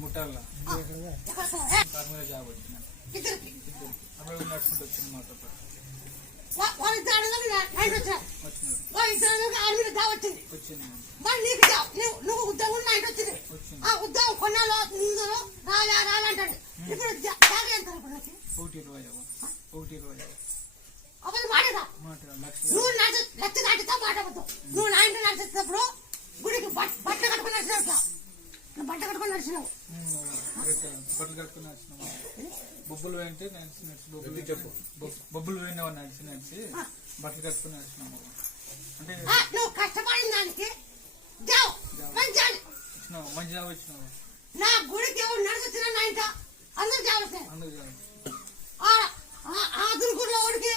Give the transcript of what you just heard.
Muttala job వచ్చింది నడుచుకుంటూ వచ్చింది మాతో వచ్చింది నువ్వు ఉద్యోగం నైట్ వచ్చింది ఆ ఉద్యోగం కొన్నాళ్ళు రాలంటాడు ఇప్పుడు జాగా ఎంత 1,20,000 అప్పుడు మాటదా నువ్వు లక్ష దాటితే మాట్లాడదు నువ్వు నా ఇంటి నడిచేటప్పుడు గుడికి బట్ట కట్టుకుని నడిచినావు బట్ట కట్టుకుని నడిచినావు బట్టలు కట్టుకుని నడిచినావు బొబ్బులు పోయింటే నడిచి చెప్పు బొబ్బులు పోయినావు నడిచి బట్టలు కట్టుకుని నడిచినాము అంటే నువ్వు కష్టపడిన దానికి మంచి జాబ్ వచ్చినావు నా గుడికి ఎవరు నడిచొచ్చినా నా ఇంట అందరు జాబ్ అందరూ జాబ్ ఆ దుర్గుడిలో వాడికి